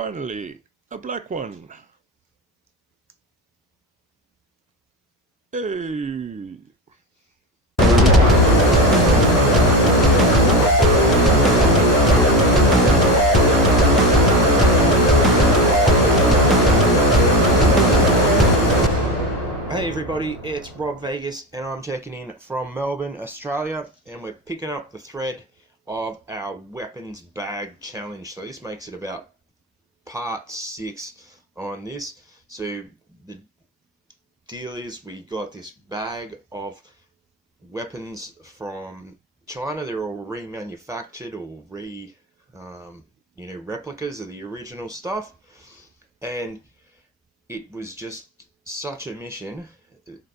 Finally, a black one. Hey. Hey everybody, it's Rob Vegas and I'm checking in from Melbourne, Australia, and we're picking up the thread of our weapons bag challenge. So this makes it about part 6 on this. So the deal is we got this bag of weapons from China. They're all remanufactured or replicas of the original stuff, and it was just such a mission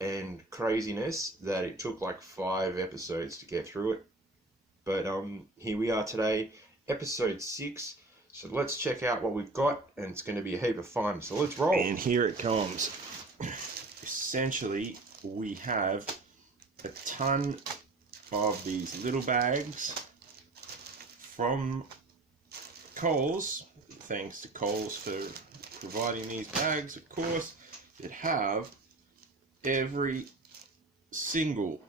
and craziness that it took like 5 episodes to get through it. But here we are today, episode 6. So let's check out what we've got, and it's going to be a heap of fun. So let's roll. And here it comes. Essentially, we have a ton of these little bags from Coles. Thanks to Coles for providing these bags, of course. That have every single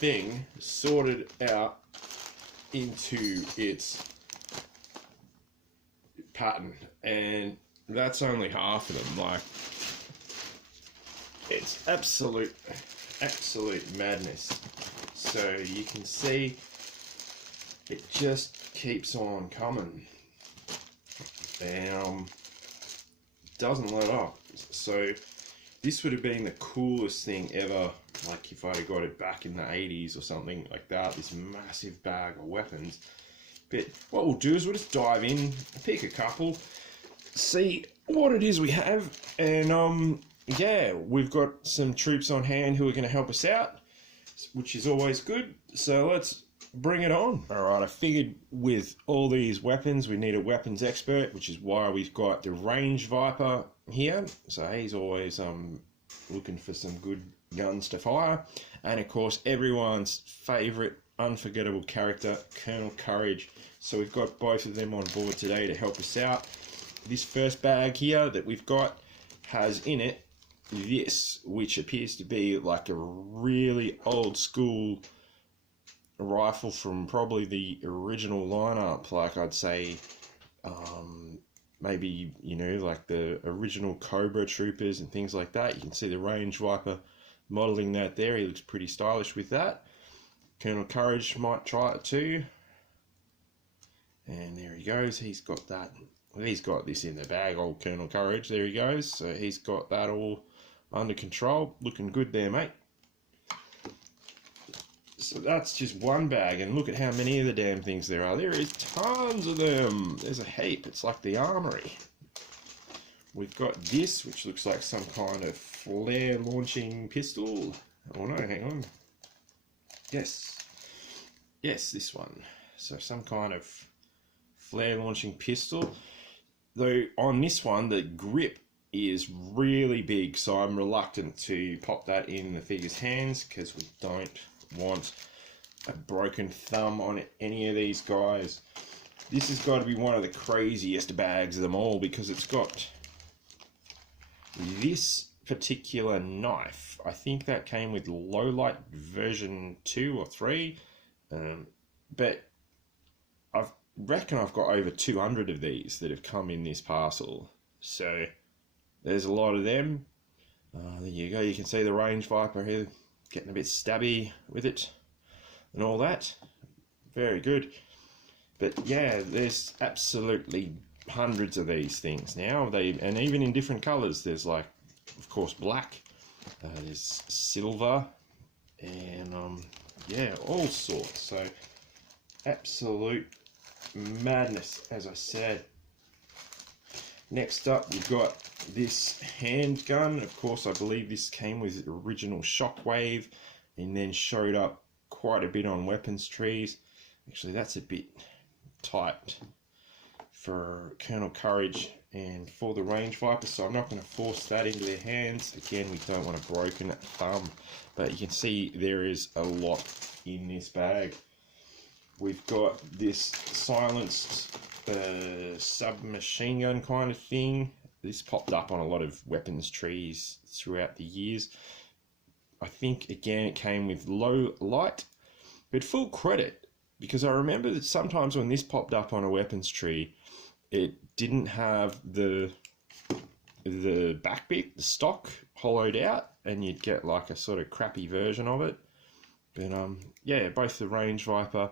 thing sorted out into its pattern, and that's only half of them. Like, it's absolute madness. So you can see it just keeps on coming, and doesn't let up. So this would have been the coolest thing ever, like if I'd have got it back in the 80s or something like that, this massive bag of weapons. But what we'll do is we'll just dive in, pick a couple, see what it is we have, and yeah, we've got some troops on hand who are going to help us out, which is always good. So let's bring it on. Alright, I figured with all these weapons we need a weapons expert, which is why we've got the range viper here. So he's always looking for some good guns to fire. And of course everyone's favourite unforgettable character, Colonel Courage. So we've got both of them on board today to help us out. This first bag here that we've got has in it this, which appears to be like a really old school rifle from probably the original lineup, like I'd say maybe, you know, like the original Cobra troopers and things like that. You can see the range viper modeling that there. He looks pretty stylish with that. Colonel Courage might try it too, and there he goes. He's got that. He's got this in the bag, old Colonel Courage. There he goes. So he's got that all under control. Looking good there, mate. So that's just one bag, and look at how many of the damn things there are. There is tons of them. There's a heap. It's like the armory. We've got this, which looks like some kind of flare launching pistol. Oh no, hang on. Yes, this one. So some kind of flare launching pistol. Though on this one, the grip is really big, so I'm reluctant to pop that in the figure's hands because we don't want a broken thumb on any of these guys. This has got to be one of the craziest bags of them all, because it's got this particular knife. I think that came with low light version 2 or 3, but I reckon I've got over 200 of these that have come in this parcel. So there's a lot of them. There you go. You can see the range viper here getting a bit stabby with it and all that. Very good. But yeah, there's absolutely hundreds of these things now. And even in different colours. There's, like, of course, black. There's silver, and yeah, all sorts. So absolute madness, as I said. Next up, we've got this handgun. Of course, I believe this came with original Shockwave and then showed up quite a bit on weapons trees. Actually, that's a bit tight for Colonel Courage and for the range viper, so I'm not going to force that into their hands. Again, we don't want a broken thumb, but you can see there is a lot in this bag. we've got this silenced submachine gun kind of thing. This popped up on a lot of weapons trees throughout the years. I think, again, it came with low light, but full credit, because I remember that sometimes when this popped up on a weapons tree, it didn't have the back bit, the stock, hollowed out, and you'd get like a sort of crappy version of it. But yeah, both the Range Viper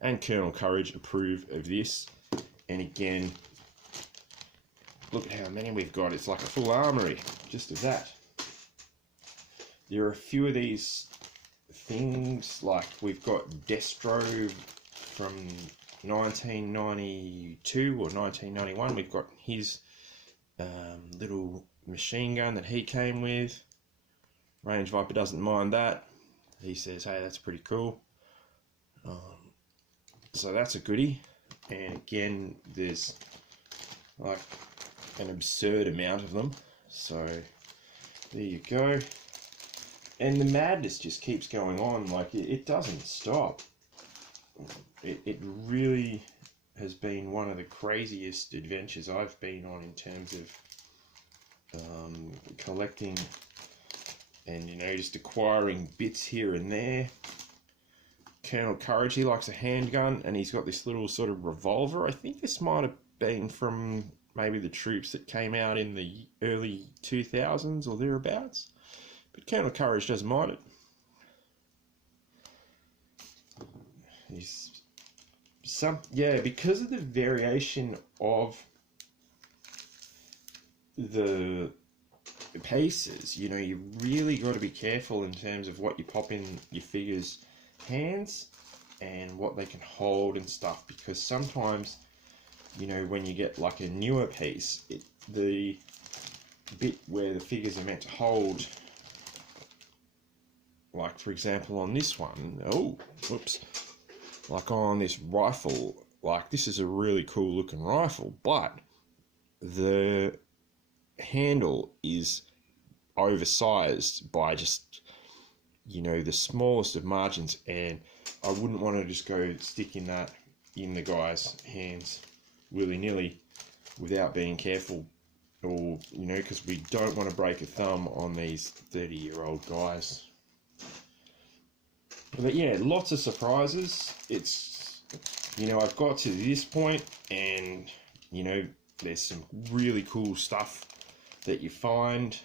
and Colonel Courage approve of this. And again, look at how many we've got. It's like a full armory just of that. There are a few of these things, like we've got Destro from 1992 or 1991. We've got his little machine gun that he came with. Range Viper doesn't mind that. He says, hey, that's pretty cool. So that's a goodie. And again, there's like an absurd amount of them. So there you go. And the madness just keeps going on. Like it doesn't stop. It really has been one of the craziest adventures I've been on in terms of collecting and, you know, just acquiring bits here and there. Colonel Courage, he likes a handgun, and he's got this little sort of revolver. I think this might have been from maybe the troops that came out in the early 2000s or thereabouts. But Colonel Courage doesn't mind it. Because of the variation of the pieces, you know, you really got to be careful in terms of what you pop in your figures' hands and what they can hold and stuff, because sometimes, you know, when you get like a newer piece, the bit where the figures are meant to hold, like for example on this one, like on this rifle, like this is a really cool looking rifle, but the handle is oversized by just, you know, the smallest of margins, and I wouldn't want to just go sticking that in the guy's hands willy-nilly without being careful, or, you know, because we don't want to break a thumb on these 30-year-old guys. But yeah, lots of surprises. It's, you know, I've got to this point and, you know, there's some really cool stuff that you find,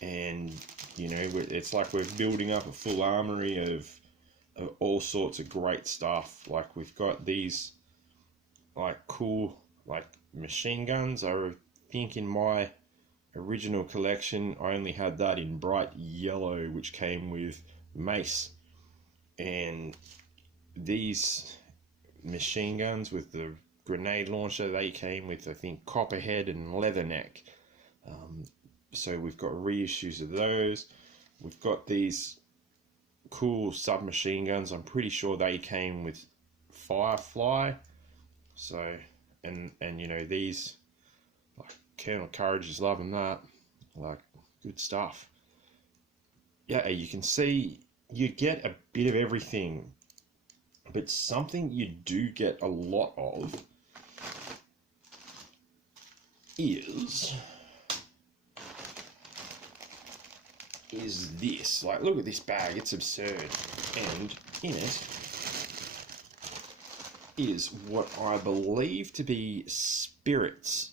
and, you know, it's like we're building up a full armory of all sorts of great stuff. Like we've got these like cool like machine guns. I think in my original collection I only had that in bright yellow, which came with mace, and these machine guns with the grenade launcher, they came with, I think, copperhead and leatherneck. So we've got reissues of those. We've got these cool submachine guns. I'm pretty sure they came with Firefly. So, and you know, these, like Colonel Courage is loving that. Like, good stuff. Yeah, you can see you get a bit of everything, but something you do get a lot of is this. Like, look at this bag, it's absurd. And in it is what I believe to be Spirit's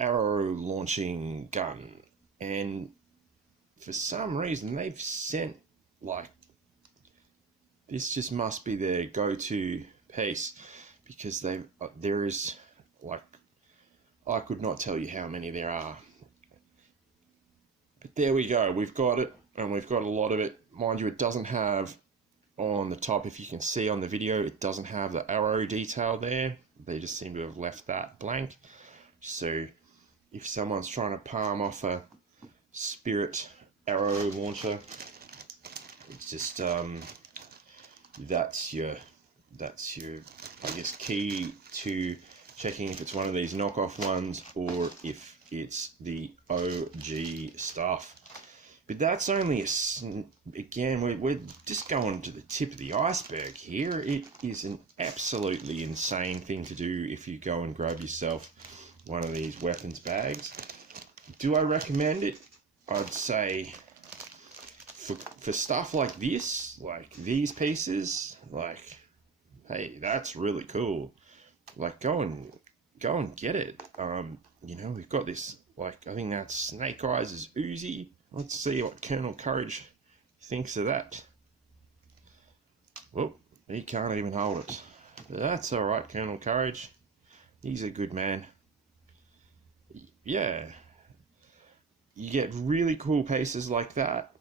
arrow launching gun. And for some reason they've sent, like, this just must be their go-to piece, because there is, like, I could not tell you how many there are. But there we go, we've got it, and we've got a lot of it. Mind you, it doesn't have on the top, if you can see on the video, it doesn't have the arrow detail there. They just seem to have left that blank. So if someone's trying to palm off a Spirit arrow launcher, it's just that's your I guess key to checking if it's one of these knockoff ones or if it's the OG stuff. But that's only again, we're just going to the tip of the iceberg here. It is an absolutely insane thing to do if you go and grab yourself one of these weapons bags. Do I recommend it? I'd say for stuff like this, like these pieces, like, hey, that's really cool. Like, go and get it. You know, we've got this, like, I think that's Snake Eyes' Uzi. Let's see what Colonel Courage thinks of that. Well, he can't even hold it. But that's alright, Colonel Courage. He's a good man. Yeah. You get really cool pieces like that.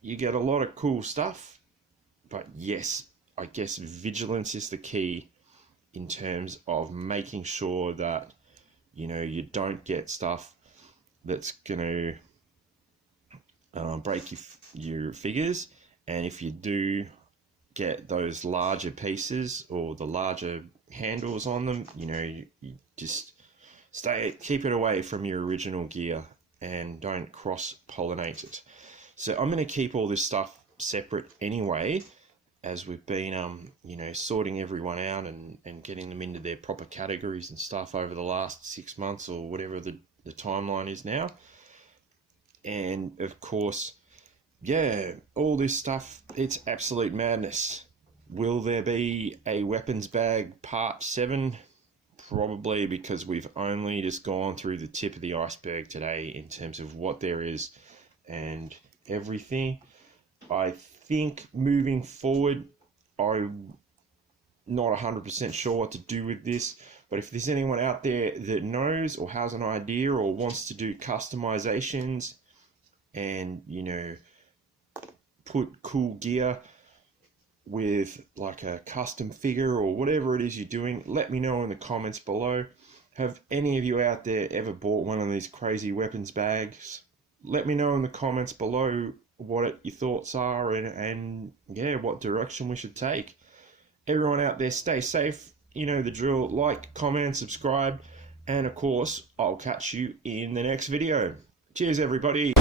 You get a lot of cool stuff. But yes, I guess vigilance is the key in terms of making sure that, you know, you don't get stuff that's going to break your figures. And if you do get those larger pieces or the larger handles on them, you know, you just keep it away from your original gear and don't cross-pollinate it. So I'm going to keep all this stuff separate anyway, as we've been, you know, sorting everyone out and getting them into their proper categories and stuff over the last 6 months or whatever the timeline is now. And of course, yeah, all this stuff, it's absolute madness. Will there be a weapons bag part 7? Probably, because we've only just gone through the tip of the iceberg today in terms of what there is and everything. I think moving forward, I'm not 100% sure what to do with this, but if there's anyone out there that knows or has an idea or wants to do customizations and, you know, put cool gear with like a custom figure or whatever it is you're doing, let me know in the comments below. Have any of you out there ever bought one of these crazy weapons bags? Let me know in the comments below what your thoughts are and yeah, what direction we should take. Everyone out there, stay safe. You know the drill. Like, comment, subscribe, and of course, I'll catch you in the next video. Cheers, everybody.